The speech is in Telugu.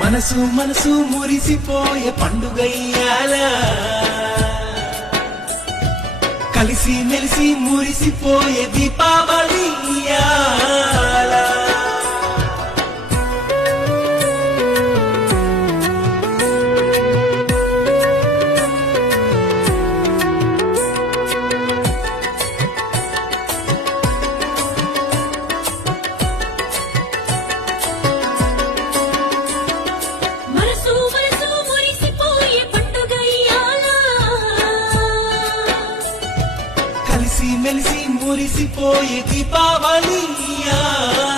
మనసు మనసు మురిసిపోయే పండుగయ్యాల కలిసి మెలిసి మురిసిపోయే దీపావళి ఇయ్యాల కలిసి మెలిసి మురిసిపోయే దీపావళి ఇయ్యాల